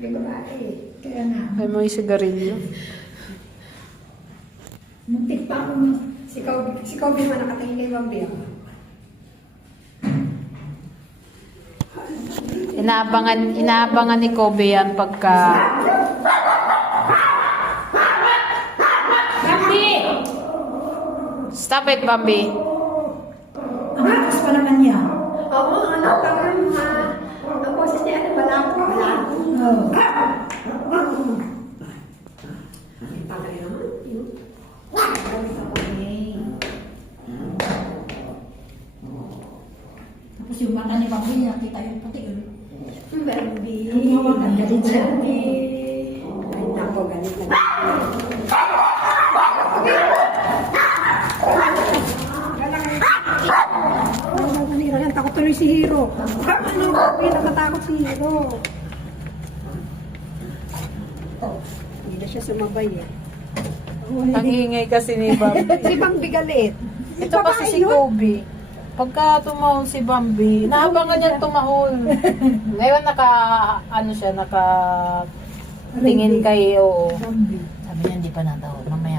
May babae. Kaya nga. Ay, may sigarilyo. Muntik pa ako. Si Kobe man nakatingin kay Bambi ako. Inaabangan ni Kobe yan pagka... Bambi! Stop it, Bambi. Ang lakas pa naman niya. Oo, ano parang ang boses niya, ano, wala ko. Wala ko. Oo. Ay, patay naman. Tapos yung mata ni Bambi, nakita yung puti. Bambi. Ang galit siya. Bambi. Ay, nako, galit na. Takot tuloy si Hiro. Ano? Nakatakot si Hiro. Hindi na siya sumabay eh. Ang ingay kasi ni Bambi. Si Bambi galit. Ito kasi si Kobe. Pagka tumahol si Bambi, naabangan niya tumahol. Ngayon tingin kay, oo. Bambi. Sabi niya, hindi pa natahol. Mamaya.